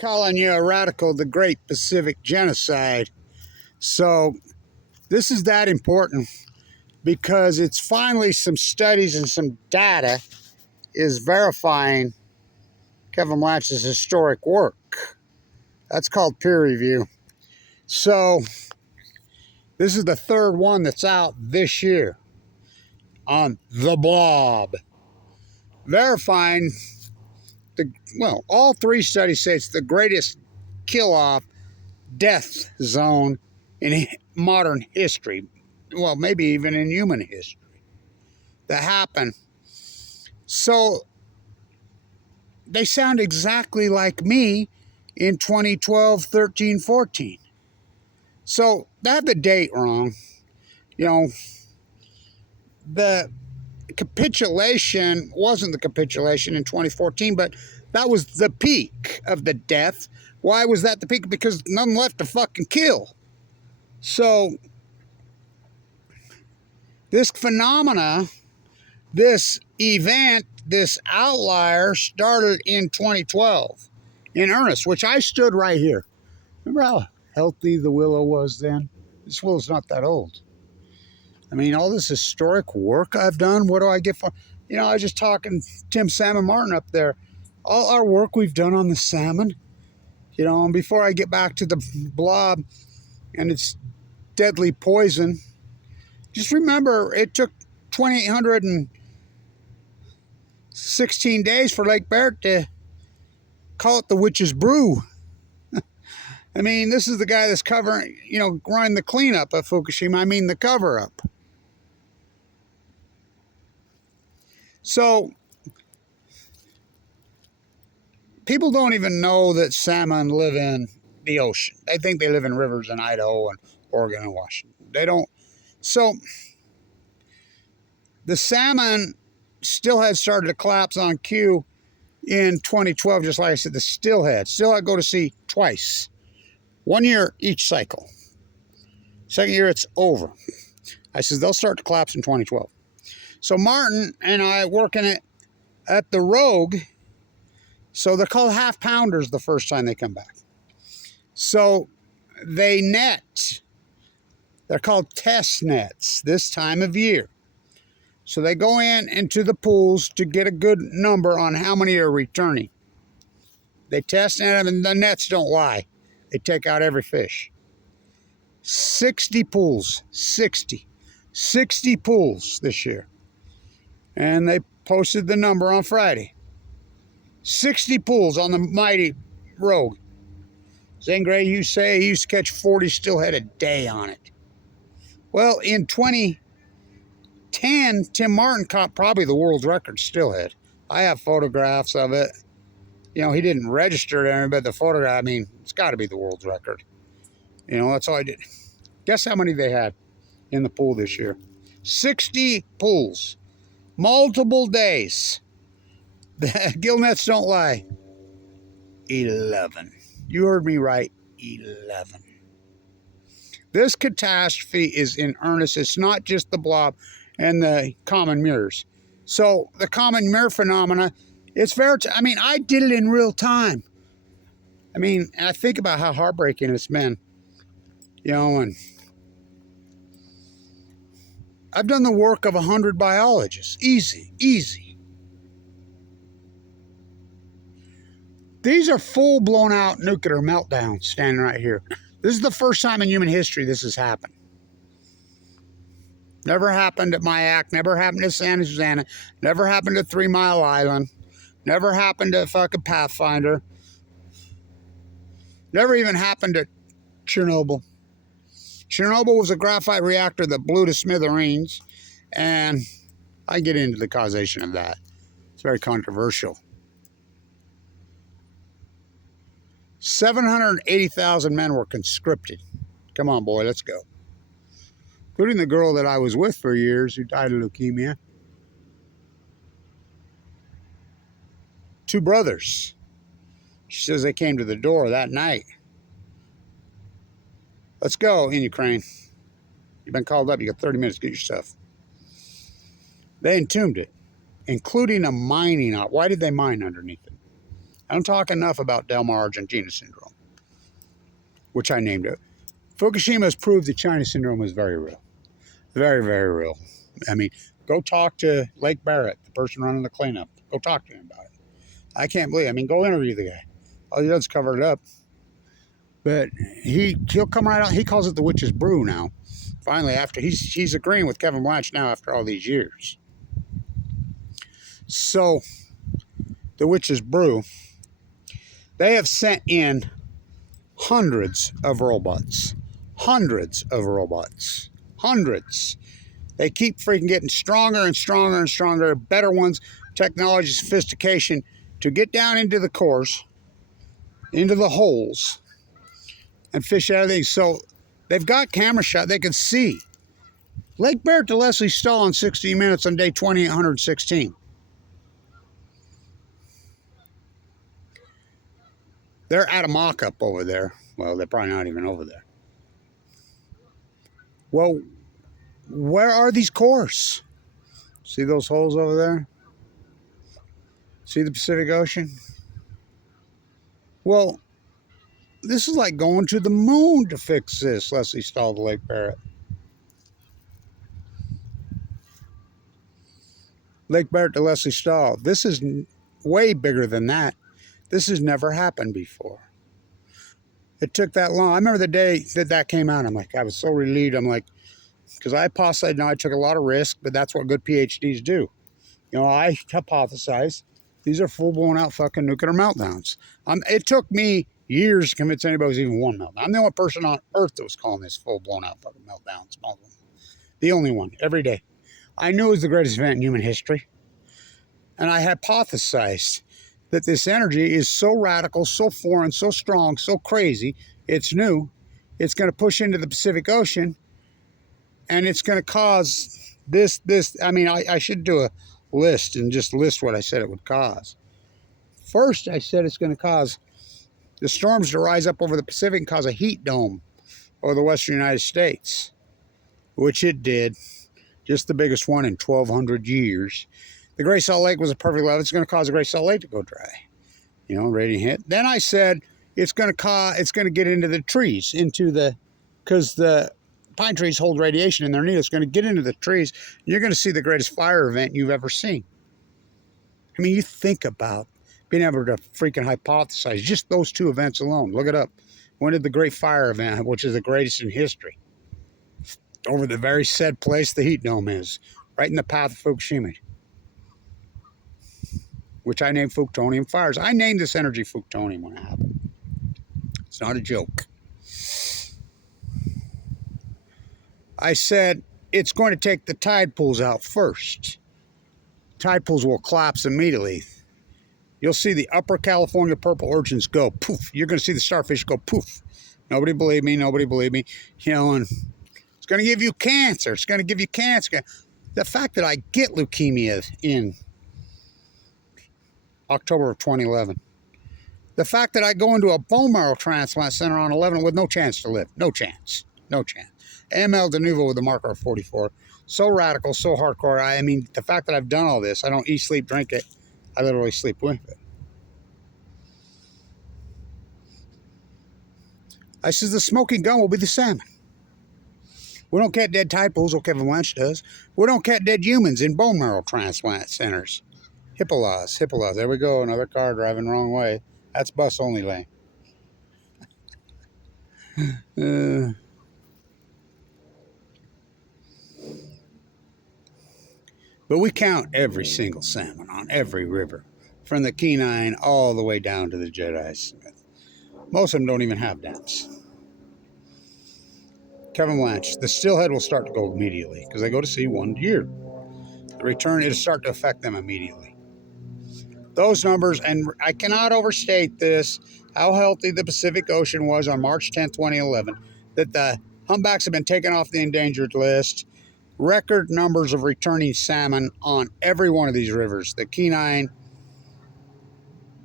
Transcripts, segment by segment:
calling you a radical, the Great Pacific Genocide. So this is that important because it's finally some studies and some data is verifying Kevin Blanch's historic work. That's called peer review. So this is the third one that's out this year on the blob, verifying all three studies say it's the greatest kill-off death zone in modern history. Well, maybe even in human history that happened. So they sound exactly like me in 2012, 13, 14. So they have the date wrong. You know, the capitulation wasn't the capitulation in 2014, but that was the peak of the death. Why was that the peak? Because none left to fucking kill. So this phenomena, this event, this outlier started in 2012 in earnest, which I stood right here. Remember how healthy the willow was then? This willow's not that old. I mean, all this historic work I've done, what do I get for? You know, I was just talking Tim Salmon Martin up there. All our work we've done on the salmon, you know, and before I get back to the blob and its deadly poison, just remember it took 2,816 days for Lake Barrett to call it the witch's brew. I mean, this is the guy that's covering, you know, running the cleanup at Fukushima. I mean, the cover-up. So people don't even know that salmon live in the ocean. They think they live in rivers in Idaho and Oregon and Washington. They don't. So the salmon stillhead started to collapse on cue in 2012, just like I said, the stillhead. Stillhead go to sea twice. 1 year each cycle. Second year it's over. I said they'll start to collapse in 2012. So Martin and I working it at the Rogue. So they're called half pounders the first time they come back. So they net. They're called test nets this time of year. So they go into the pools to get a good number on how many are returning. They test net them and the nets don't lie. They take out every fish. 60 pools. 60 pools this year. And they posted the number on Friday. 60 pools on the mighty Rogue. Zane Gray, you say he used to catch 40 stillhead a day on it. Well, in 2010, Tim Martin caught probably the world's record stillhead. I have photographs of it. You know, he didn't register it, but the photograph, I mean, it's got to be the world's record. You know, that's all I did. Guess how many they had in the pool this year? 60 pools. Multiple days. The gill nets don't lie. 11. You heard me right. 11. This catastrophe is in earnest. It's not just the blob and the common mirrors. So the common mirror phenomena, it's very, I mean, I did it in real time. I mean, I think about how heartbreaking it's been. You know, and I've done the work of 100 biologists. Easy, easy. These are full blown out nuclear meltdowns standing right here. This is the first time in human history this has happened. Never happened at Mayak, never happened at Santa Susana, never happened at 3 Mile Island, never happened at fucking Pathfinder, never even happened at Chernobyl. Chernobyl was a graphite reactor that blew to smithereens, and I get into the causation of that. It's very controversial. 780,000 men were conscripted. Come on, boy, let's go. Including the girl that I was with for years who died of leukemia. 2 brothers. She says they came to the door that night. Let's go in Ukraine. You've been called up. You got 30 minutes to get your stuff. They entombed it, including a mining op. Why did they mine underneath it? I don't talk enough about Del Mar, Argentina syndrome, which I named it. Fukushima has proved that China syndrome is very real. Very, very real. I mean, go talk to Lake Barrett, the person running the cleanup. Go talk to him about it. I can't believe it. I mean, go interview the guy. All he does is cover it up. But he'll come right out. He calls it the witch's brew now. Finally, after he's agreeing with Kevin Blanch now after all these years. So, the witch's brew, they have sent in hundreds of robots. Hundreds of robots. Hundreds. They keep freaking getting stronger and stronger and stronger, better ones, technology, sophistication, to get down into the cores, into the holes, and fish out of things. So they've got camera shot. They can see. Lake Barrett to Leslie Stahl in 60 minutes on day 2816. They're at a mock-up over there. Well, they're probably not even over there. Well, where are these cores? See those holes over there? See the Pacific Ocean? Well, this is like going to the moon to fix this, Leslie Stahl to Lake Barrett. Lake Barrett to Leslie Stahl. This is way bigger than that. This has never happened before. It took that long. I remember the day that came out. I'm like, I was so relieved. I'm like, because I hypothesized, now I took a lot of risk, but that's what good PhDs do. You know, I hypothesize these are full-blown out fucking nuclear meltdowns. It took me years to convince anybody it was even one meltdown. I'm the only person on earth that was calling this full-blown out fucking meltdowns. The only one, every day. I knew it was the greatest event in human history. And I hypothesized that this energy is so radical, so foreign, so strong, so crazy, it's new, it's going to push into the Pacific Ocean, and it's going to cause this. I mean, I should do a list and just list what I said it would cause. First, I said it's going to cause the storms to rise up over the Pacific and cause a heat dome over the western United States, which it did. Just the biggest one in 1,200 years. The Great Salt Lake was a perfect level. It's going to cause the Great Salt Lake to go dry. You know, radiant hit. Then I said it's going to get into the trees, because the pine trees hold radiation in their needles. It's going to get into the trees. And you're going to see the greatest fire event you've ever seen. I mean, you think about being able to freaking hypothesize just those two events alone. Look it up. When did the Great Fire event, which is the greatest in history, over the very said place the heat dome is, right in the path of Fukushima, which I named Fuktonium fires. I named this energy Fuktonium when it happened. It's not a joke. I said it's going to take the tide pools out first. Tide pools will collapse immediately. You'll see the upper California purple urchins go poof. You're going to see the starfish go poof. Nobody believed me. Nobody believed me. You know, and it's going to give you cancer. It's going to give you cancer. The fact that I get leukemia in October of 2011. The fact that I go into a bone marrow transplant center on 11 with no chance to live. No chance. No chance. AML de novo with a marker of 44. So radical, so hardcore. I mean, the fact that I've done all this, I don't eat, sleep, drink it. I literally sleep with it. I says the smoking gun will be the salmon. We don't catch dead tide pools, like Kevin Blanch does. We don't catch dead humans in bone marrow transplant centers. Hippolas. There we go. Another car driving the wrong way. That's bus only lane. But we count every single salmon on every river, from the Kenai all the way down to the Jedi Smith. Most of them don't even have dams. Kevin Blanch, the steelhead will start to go immediately because they go to sea 1 year. The return, it'll start to affect them immediately. Those numbers, and I cannot overstate this, how healthy the Pacific Ocean was on March 10, 2011, that the humpbacks have been taken off the endangered list. Record numbers of returning salmon on every one of these rivers. The Kenai,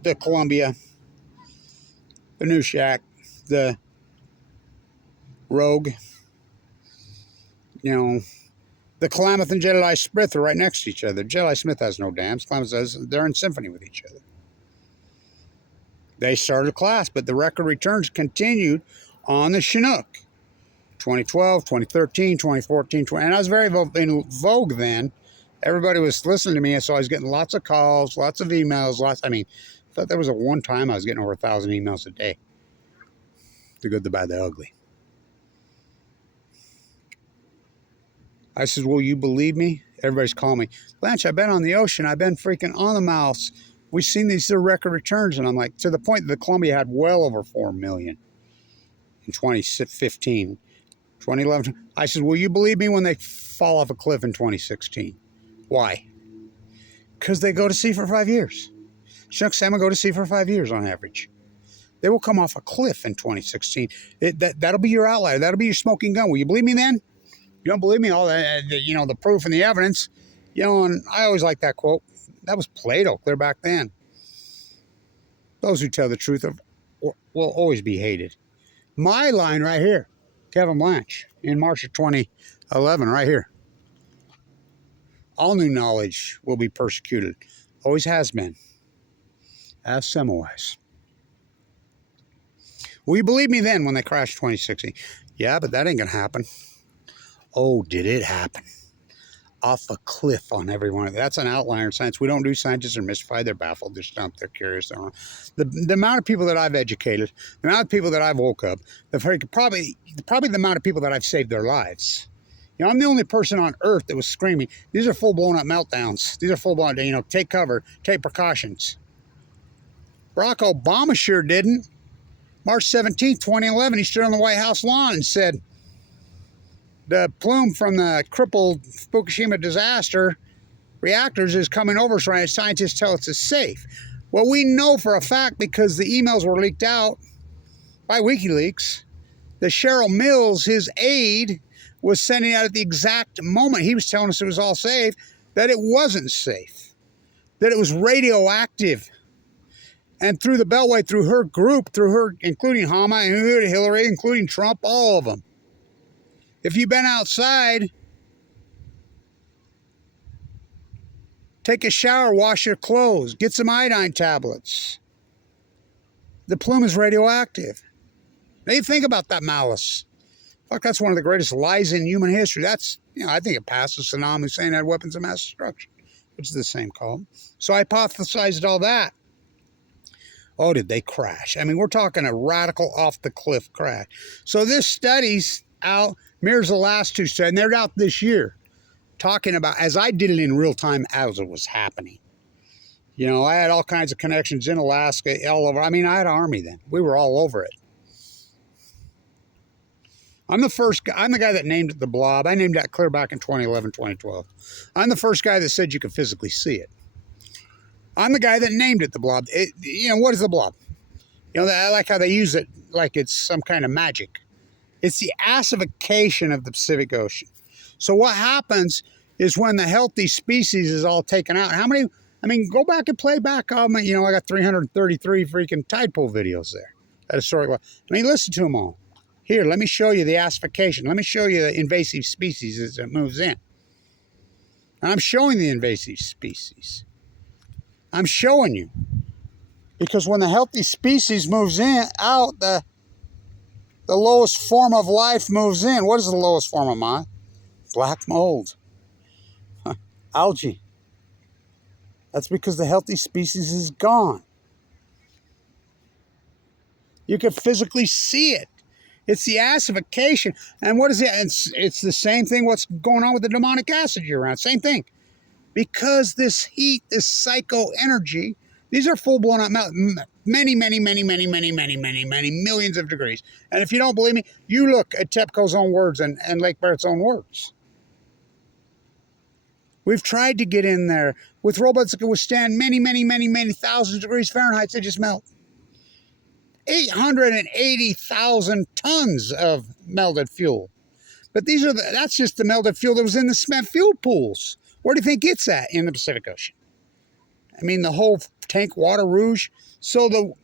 the Columbia, the Newshak, the Rogue, you know, the Klamath and Jedediah Smith are right next to each other. Jedediah Smith has no dams. Klamath says they're in symphony with each other. They started a class, but the record returns continued on the Chinook. 2012, 2013, 2014, and I was very in vogue then. Everybody was listening to me, so I was getting lots of calls, lots of emails, I thought there was a one time I was getting over 1,000 emails a day. The good, the bad, the ugly. I said, will you believe me? Everybody's calling me. Blanche, I've been on the ocean. I've been freaking on the mouths. We've seen these record returns. And I'm like, to the point that the Columbia had well over 4 million in 2015. 2011. I said, will you believe me when they fall off a cliff in 2016? Why? Because they go to sea for 5 years. Chinook salmon go to sea for 5 years on average. They will come off a cliff in 2016. That'll be your outlier. That'll be your smoking gun. Will you believe me then? You don't believe me? All that, the proof and the evidence. And I always like that quote. That was Plato, clear back then. Those who tell the truth will always be hated. My line right here, Kevin Blanche, in March of 2011, right here. All new knowledge will be persecuted. Always has been. As Semmelweis. Will you believe me then when they crashed 2016? Yeah, but that ain't going to happen. Oh, did it happen? Off a cliff on everyone. That's an outlier in science. We don't do scientists are mystified. They're baffled. They're stumped. They're curious. They're wrong. The amount of people that I've educated, the amount of people that I've woke up, probably the amount of people that I've saved their lives. I'm the only person on earth that was screaming, these are full-blown up meltdowns. These are full-blown, take cover, take precautions. Barack Obama sure didn't. March 17th, 2011, he stood on the White House lawn and said, the plume from the crippled Fukushima disaster reactors is coming over, so scientists tell us it's safe. Well, we know for a fact because the emails were leaked out by WikiLeaks that Cheryl Mills, his aide, was sending out at the exact moment he was telling us it was all safe, that it wasn't safe, that it was radioactive. And through the Beltway, through her group, including Hama, including Hillary, including Trump, all of them. If you've been outside, take a shower, wash your clothes, get some iodine tablets. The plume is radioactive. Now you think about that malice. Fuck, that's one of the greatest lies in human history. That's, I think it passes Saddam Hussein had weapons of mass destruction, which is the same call. So I hypothesized all that. Oh, did they crash? We're talking a radical off-the-cliff crash. So this study's out, mirrors the last two studies, and they're out this year, talking about, as I did it in real time as it was happening. I had all kinds of connections in Alaska, all over. I had an army then. We were all over it. I'm the guy that named it the blob. I named that clear back in 2011, 2012. I'm the first guy that said you could physically see it. I'm the guy that named it the blob. What is the blob? I like how they use it like it's some kind of magic. It's the acidification of the Pacific Ocean. So what happens is when the healthy species is all taken out. How many? Go back and play back. I got 333 freaking tide pool videos there. That historic. Listen to them all. Here, let me show you the acidification. Let me show you the invasive species as it moves in. And I'm showing the invasive species. I'm showing you. Because when the healthy species moves out, the lowest form of life moves in. What is the lowest form of life? Black mold. Algae. That's because the healthy species is gone. You can physically see it. It's the acidification. And what is it? It's the same thing what's going on with the demonic acid you're around. Same thing. Because this heat, this psycho energy, these are full-blown out many millions of degrees. And if you don't believe me, you look at TEPCO's own words and Lake Barrett's own words. We've tried to get in there with robots that can withstand many thousands of degrees Fahrenheit. They just melt. 880,000 tons of melted fuel. But that's just the melted fuel that was in the spent fuel pools. Where do you think it's at? In the Pacific Ocean. The whole tank water rouge. So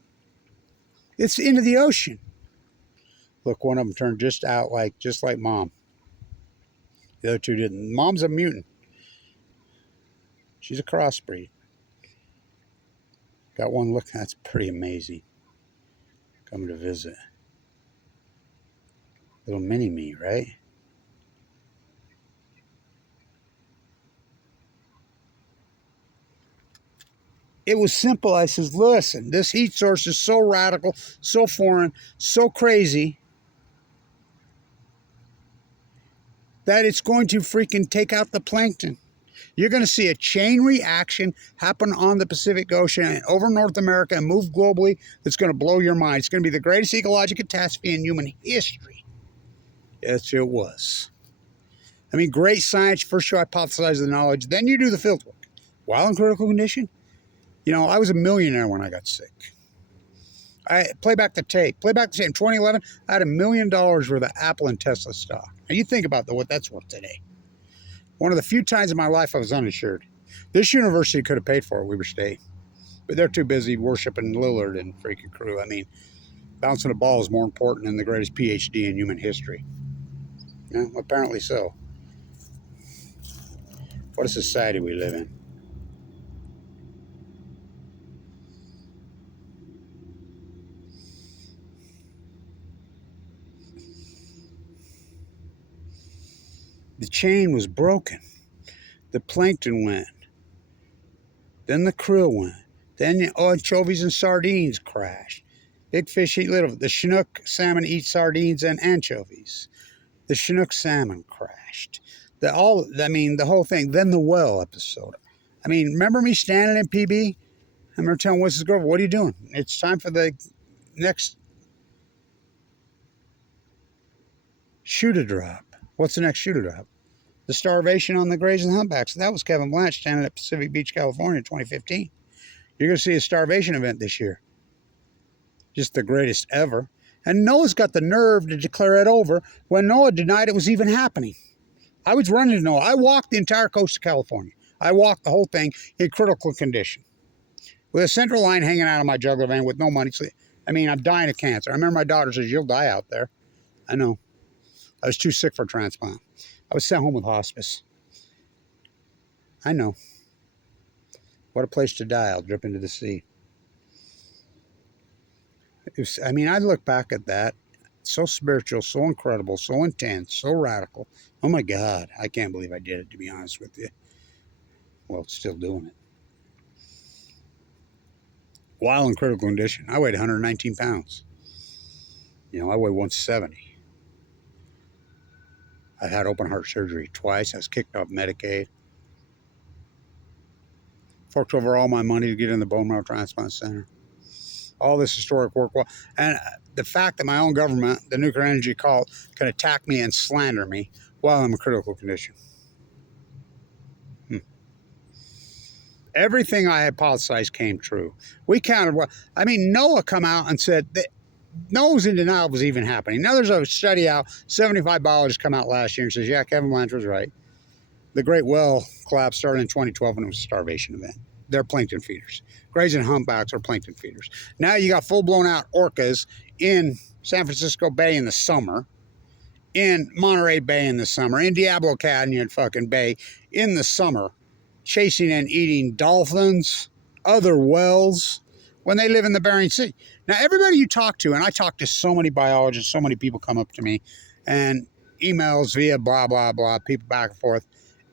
it's into the ocean. Look, one of them turned just like mom. The other two didn't. Mom's a mutant. She's a crossbreed. Got one look, that's pretty amazing. Coming to visit. Little mini-me, right? It was simple. I says, listen, this heat source is so radical, so foreign, so crazy that it's going to freaking take out the plankton. You're going to see a chain reaction happen on the Pacific Ocean and over North America and move globally that's going to blow your mind. It's going to be the greatest ecological catastrophe in human history. Yes, it was. I mean, great science. First you hypothesize the knowledge, then you do the field work. While in critical condition, you know, I was a millionaire when I got sick. Play back the tape. In 2011, I had $1 million worth of Apple and Tesla stock. Now you think about what that's worth today. One of the few times in my life I was uninsured. This university could have paid for it. We were staying. But they're too busy worshiping Lillard and freaking crew. I mean, bouncing a ball is more important than the greatest PhD in human history. Yeah, apparently so. What a society we live in. The chain was broken. The plankton went. Then the krill went. Then the anchovies and sardines crashed. Big fish eat little. The Chinook salmon eat sardines and anchovies. The Chinook salmon crashed. The whole thing. Then the well episode. I mean, remember me standing in PB? I remember telling Winston's girl, what are you doing? It's time for the next shoe to drop. What's the next shoe to drop? The starvation on the grays and humpbacks. That was Kevin Blanche standing at Pacific Beach, California in 2015. You're going to see a starvation event this year. Just the greatest ever. And NOAA's got the nerve to declare it over when NOAA denied it was even happening. I was running to NOAA. I walked the entire coast of California. I walked the whole thing in critical condition with a central line hanging out of my jugular vein with no money. I mean, I'm dying of cancer. I remember my daughter says, you'll die out there. I know. I was too sick for a transplant. I was sent home with hospice. I know. What a place to die. I'll drip into the sea. I look back at that. So spiritual, so incredible, so intense, so radical. Oh my God. I can't believe I did it, to be honest with you. Well, still doing it. While in critical condition, I weighed 119 pounds. You know, I weigh 170. I've had open heart surgery twice. I was kicked off Medicaid. Forked over all my money to get in the bone marrow transplant center. All this historic work. And the fact that my own government, the nuclear energy cult, can attack me and slander me while I'm in critical condition. Everything I hypothesized came true. We counted NOAA come out and said that NOAA was in denial it was even happening. Now there's a study out, 75 biologists come out last year and says, yeah, Kevin Blanche was right. The Great Well collapse started in 2012 and it was a starvation event. They're plankton feeders. Grays and humpbacks are plankton feeders. Now you got full-blown out orcas in San Francisco Bay in the summer, in Monterey Bay in the summer, in Diablo Canyon fucking Bay in the summer, chasing and eating dolphins, other whales, when they live in the Bering Sea. Now, everybody you talk to, and I talk to so many biologists, so many people come up to me, and emails via blah, blah, blah, people back and forth.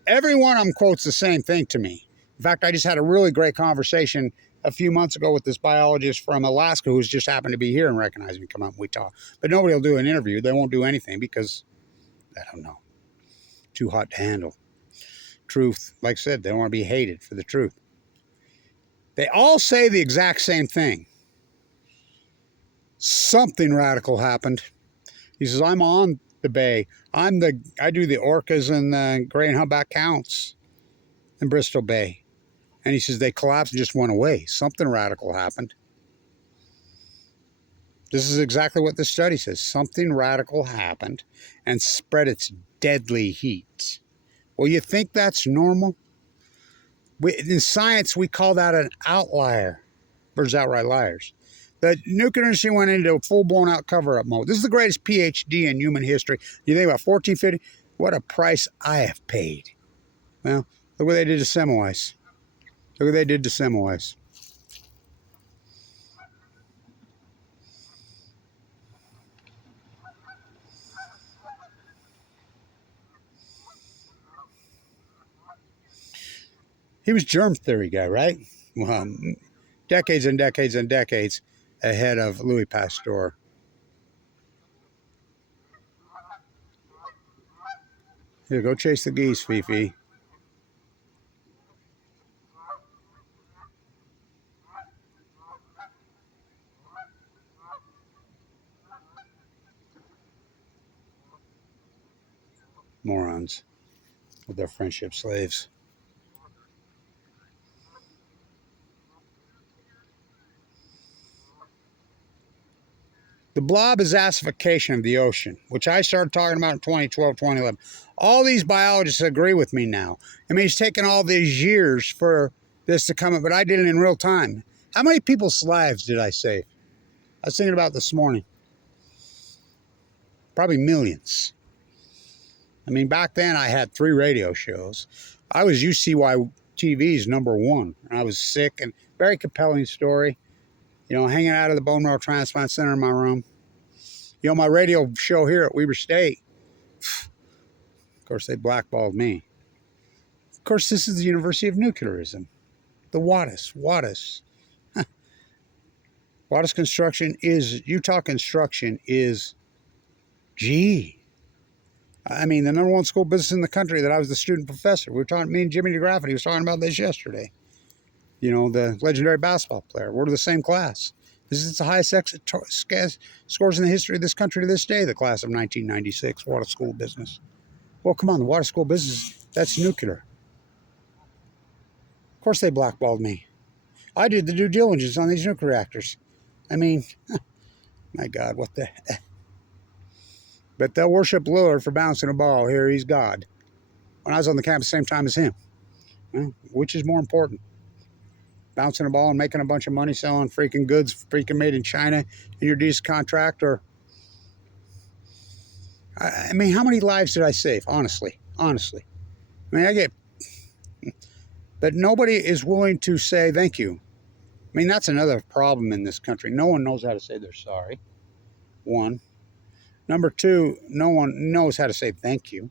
Every one of them quotes the same thing to me. In fact, I just had a really great conversation a few months ago with this biologist from Alaska who's just happened to be here and recognized me, come up and we talk. But nobody will do an interview. They won't do anything because, I don't know, too hot to handle. Truth, like I said, they don't want to be hated for the truth. They all say the exact same thing. Something radical happened. He says, I'm on the bay. I do the orcas and the gray and humpback counts in Bristol Bay. And he says, they collapsed and just went away. Something radical happened. This is exactly what this study says. Something radical happened and spread its deadly heat. Well, you think that's normal? In science, we call that an outlier. Birds outright liars. The nuclear industry went into a full-blown out cover-up mode. This is the greatest PhD in human history. You think about 1450? What a price I have paid. Well, look what they did to Semmelweis. Look what they did to Semmelweis. He was germ theory guy, right? Well, decades and decades and decades ahead of Louis Pasteur. Here, go chase the geese, Fifi. Morons with their friendship slaves. The blob is acidification of the ocean, which I started talking about in 2012, 2011. All these biologists agree with me now. I mean, it's taken all these years for this to come up, but I did it in real time. How many people's lives did I save? I was thinking about this morning. Probably millions. I mean, back then I had 3 radio shows. I was UCY TV's #1. I was sick, and very compelling story. You know, hanging out of the bone marrow transplant center in my room. You know, my radio show here at Weber State. Of course, they blackballed me. Of course, this is the University of Nuclearism. The WADIS. WADIS construction is, Utah construction is GE. I mean, the #1 school of business in the country that I was the student professor. We were talking, me and Jimmy DeGraff, he was talking about this yesterday. You know, the legendary basketball player. We're the same class. This is the highest exit scores in the history of this country to this day, the class of 1996, Water School of Business. Well, come on, the Water School of Business, that's nuclear. Of course they blackballed me. I did the due diligence on these nuclear reactors. I mean, my God, what the heck? But they'll worship Lillard for bouncing a ball. Here, he's God. When I was on the campus, same time as him. Well, which is more important? Bouncing a ball and making a bunch of money selling freaking goods freaking made in China in your decent contract? Or, I mean, how many lives did I save? Honestly. I mean, I get, but nobody is willing to say thank you. I mean, that's another problem in this country. No one knows how to say they're sorry. 1. Number 2, no one knows how to say thank you.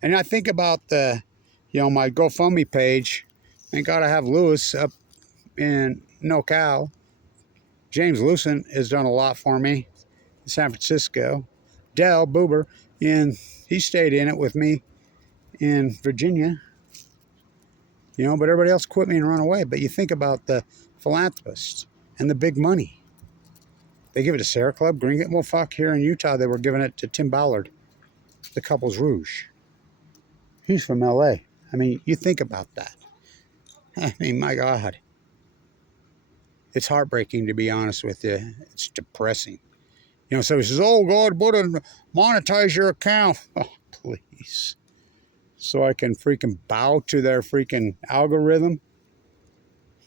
And I think about the, you know, my GoFundMe page. Thank God I have Lewis up in NoCal. James Lucent has done a lot for me in San Francisco. Dell Boober, and he stayed in it with me in Virginia. You know, but everybody else quit me and run away. But you think about the philanthropists and the big money. They give it to Sierra Club, Green. Well, fuck, here in Utah, they were giving it to Tim Ballard, the Couples Rouge. He's from L.A. I mean, you think about that. I mean, my God. It's heartbreaking, to be honest with you. It's depressing. You know, so he says, oh, God, monetize your account. Oh, please. So I can freaking bow to their freaking algorithm.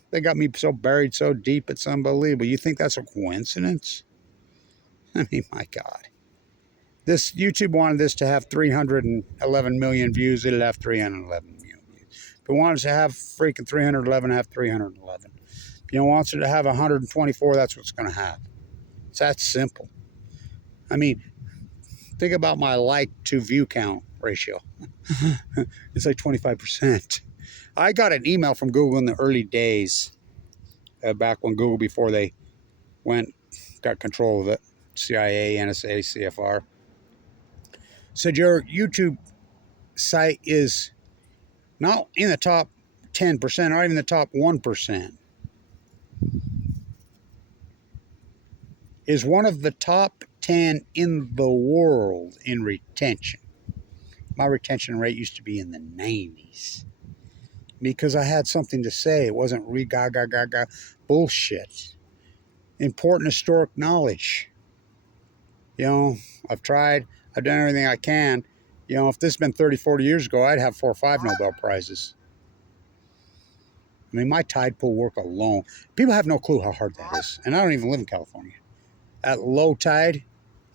They got me so buried so deep, it's unbelievable. You think that's a coincidence? I mean, my God. This YouTube wanted this to have 311 million views. It'll have 311 million views. If it wanted to have freaking 311, have 311. If it wants it to have 124, that's what it's going to have. It's that simple. I mean, think about my like to view count ratio. It's like 25%. I got an email from Google in the early days, back when Google, before they got control of it, CIA, NSA, CFR, said your YouTube site is not in the top 10%, or even the top 1%. Is one of the top 10 in the world in retention. My retention rate used to be in the 90s. Because I had something to say. It wasn't bullshit. Important historic knowledge. You know, I've tried. I've done everything I can. You know, if this had been 30, 40 years ago, I'd have 4 or 5 Nobel Prizes. I mean, my tide pool work alone. People have no clue how hard that is. And I don't even live in California. At low tide,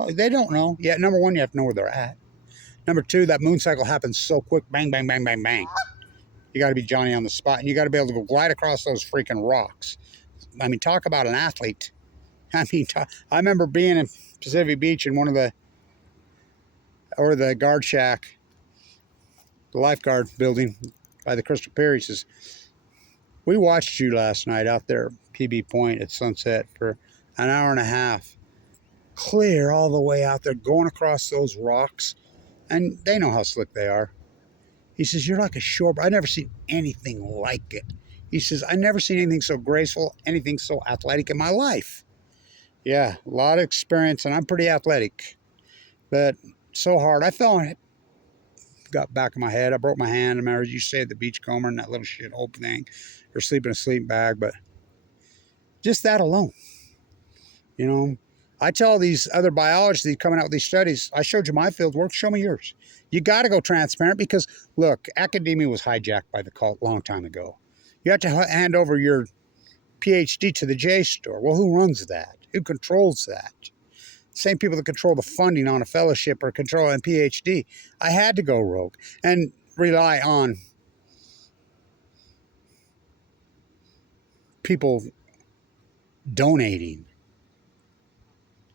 they don't know. Yeah, number 1, you have to know where they're at. Number 2, that moon cycle happens so quick. Bang, bang, bang, bang, bang. You got to be Johnny on the spot. And you got to be able to go glide across those freaking rocks. I mean, talk about an athlete. I mean, I remember being in Pacific Beach in one of the guard shack, the lifeguard building by the Crystal Pier. He says, We watched you last night out there, PB Point at sunset for an hour and a half. Clear all the way out there, going across those rocks. And they know how slick they are. He says, you're like a shore. I've never seen anything like it. He says, I've never seen anything so graceful, anything so athletic in my life. Yeah, a lot of experience, and I'm pretty athletic. But so hard. I fell and got back in my head. I broke my hand. I remember you say the beachcomber and that little shit hole thing. Or sleep in a sleeping bag. But just that alone. You know, I tell these other biologists coming out with these studies, I showed you my field work, show me yours. You got to go transparent because, look, academia was hijacked by the cult a long time ago. You have to hand over your PhD to the JSTOR. Well, who runs that? Who controls that? Same people that control the funding on a fellowship or control a PhD. I had to go rogue and rely on people donating.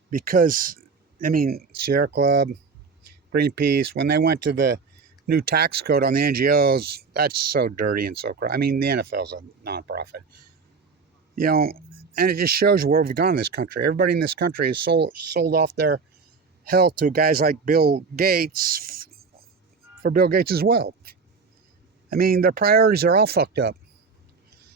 Because, I mean, Sierra Club, Greenpeace, when they went to the new tax code on the NGOs, that's so dirty and so I mean, the NFL's a nonprofit. You know, and it just shows you where we've gone in this country. Everybody in this country has sold off their health to guys like Bill Gates for Bill Gates' wealth. I mean, their priorities are all fucked up.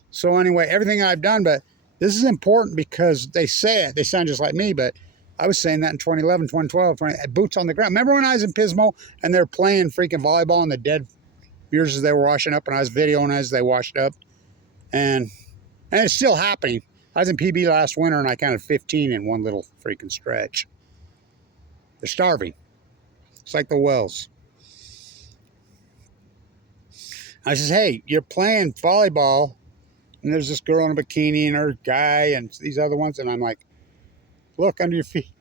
So anyway, everything I've done, but this is important because they say it. They sound just like me, but I was saying that in 2011, 2012, boots on the ground. Remember when I was in Pismo and they're playing freaking volleyball in the dead years as they were washing up, and I was videoing as they washed up, and it's still happening. I was in PB last winter and I counted 15 in one little freaking stretch. They're starving. It's like the wells. I says, hey, you're playing volleyball, and there's this girl in a bikini and her guy and these other ones, and I'm like, look under your feet.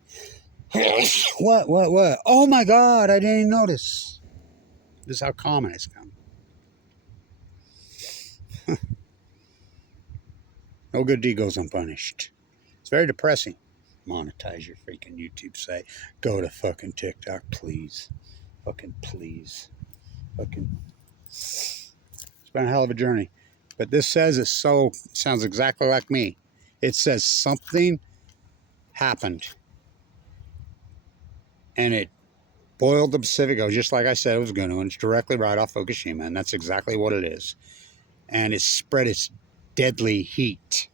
What? Oh my God, I didn't even notice. This is how common it's come. No good deed goes unpunished. It's very depressing. Monetize your freaking YouTube site. Go to fucking TikTok, please. Fucking please. Fucking. It's been a hell of a journey. But this says it sounds exactly like me. It says something happened. And it boiled the Pacific Ocean, just like I said it was going to, and it's directly right off Fukushima, and that's exactly what it is. And it spread its deadly heat,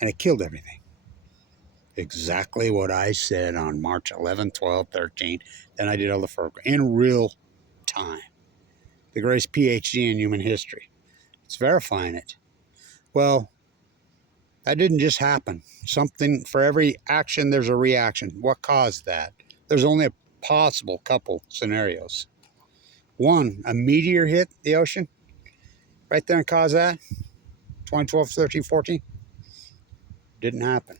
and it killed everything. Exactly what I said on March 11, 12, 13. Then I did all the work in real time. The greatest PhD in human history. It's verifying it. Well, that didn't just happen. Something, for every action, there's a reaction. What caused that? There's only a possible couple scenarios. One, a meteor hit the ocean right there and caused that. 2012, 13, 14. Didn't happen.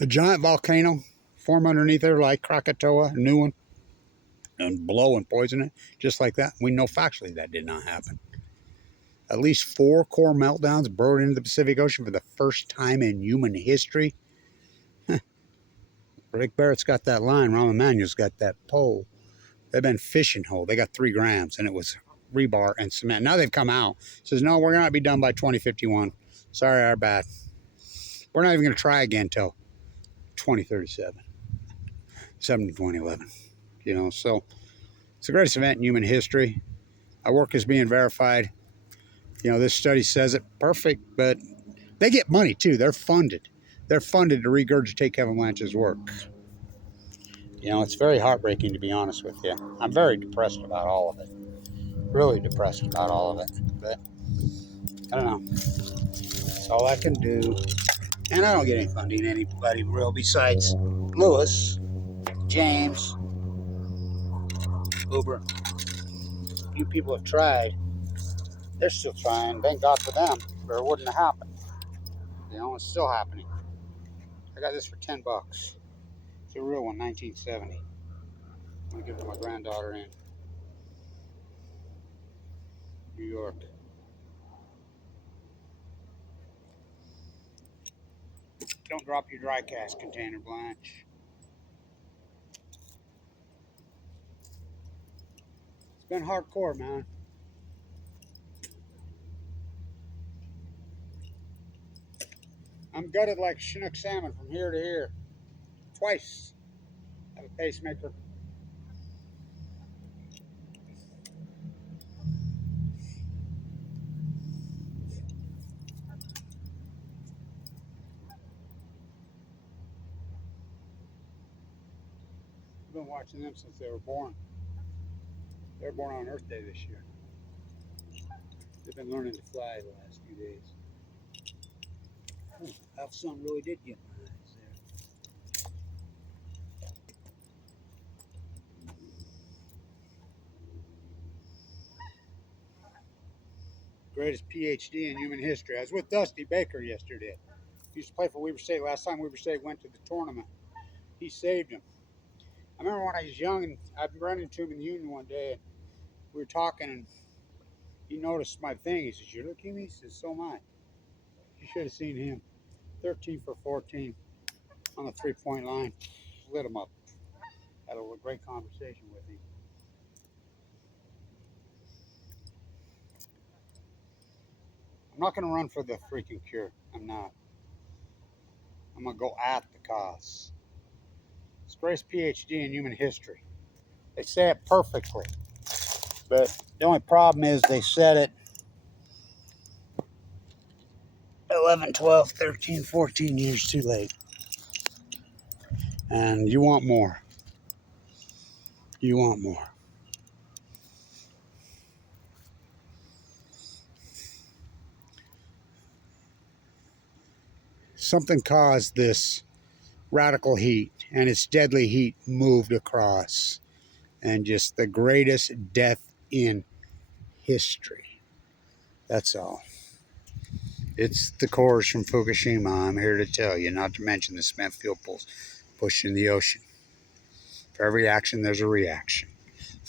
A giant volcano form underneath there like Krakatoa, a new one, and blow and poison it, just like that. We know factually that did not happen. At least 4 core meltdowns burrowed into the Pacific Ocean for the first time in human history. Rick Barrett's got that line. Rahm Emanuel's got that pole. They've been fishing hole. They got 3 grams, and it was rebar and cement. Now they've come out. Says, no, we're going to be done by 2051. Sorry, our bad. We're not even going to try again till 2037. 2011. You know, so it's the greatest event in human history. Our work is being verified. You know, this study says it perfect, but they get money too. They're funded. They're funded to regurgitate Kevin Blanch's work. You know, it's very heartbreaking, to be honest with you. I'm very depressed about all of it. Really depressed about all of it. But I don't know. That's all I can do. And I don't get any funding, anybody real besides Lewis, James, Uber. You people have tried. They're still trying. Thank God for them, or it wouldn't have happened. You know, it's still happening. I got this for $10. It's a real one, 1970. I'm gonna give it to my granddaughter in New York. Don't drop your dry cask container, Blanche. It's been hardcore, man. I'm gutted like Chinook salmon from here to here. Twice. I have a pacemaker. I've been watching them since they were born. They were born on Earth Day this year. They've been learning to fly the last few days. Oh, that sun really did get my eyes there. Greatest PhD in human history. I was with Dusty Baker yesterday. He used to play for Weber State. Last time Weber State went to the tournament, he saved him. I remember when I was young and I'd run into him in the Union one day and we were talking and he noticed my thing. He says, "You're looking at me?" He says, "So am I." You should have seen him. 13 for 14 on the 3-point line. Lit him up. Had a great conversation with him. I'm not going to run for the freaking cure. I'm not. I'm going to go at the cause. It's greatest PhD in human history. They say it perfectly. But the only problem is they said it 11, 12, 13, 14 years too late. And you want more. You want more. Something caused this radical heat, and its deadly heat moved across. And just the greatest death in history. That's all. It's the cores from Fukushima, I'm here to tell you, not to mention the spent fuel pools pushed in the ocean. For every action, there's a reaction.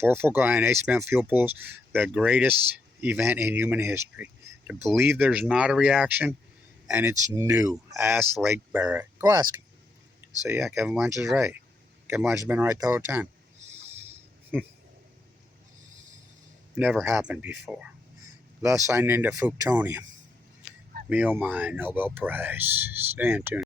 4-Fukushima spent fuel pools, the greatest event in human history. To believe there's not a reaction, and it's new. Ask Lake Barrett. Go ask him. So yeah, Kevin Blanch is right. Kevin Blanch has been right the whole time. Never happened before. Thus I named it Fuktonium. Me oh my, Nobel Prize. Stay in tune.